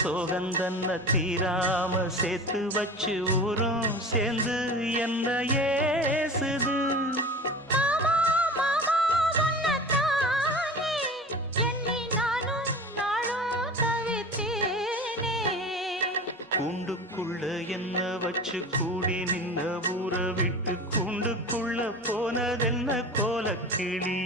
சோகந்தன்ன தீராம சேர்த்து வச்சு ஊரும் சேர்ந்து என்ன ஏசுது. மாமா மாமா உன்னத்தானே எண்ணி நானும் நாளும் தவித்தேனே. கூண்டுக்குள்ள என்ன வச்சு கூடி நின்ன ஊற விட்டு கூண்டுக்குள்ள போனதென்ன கோலக்கிளி.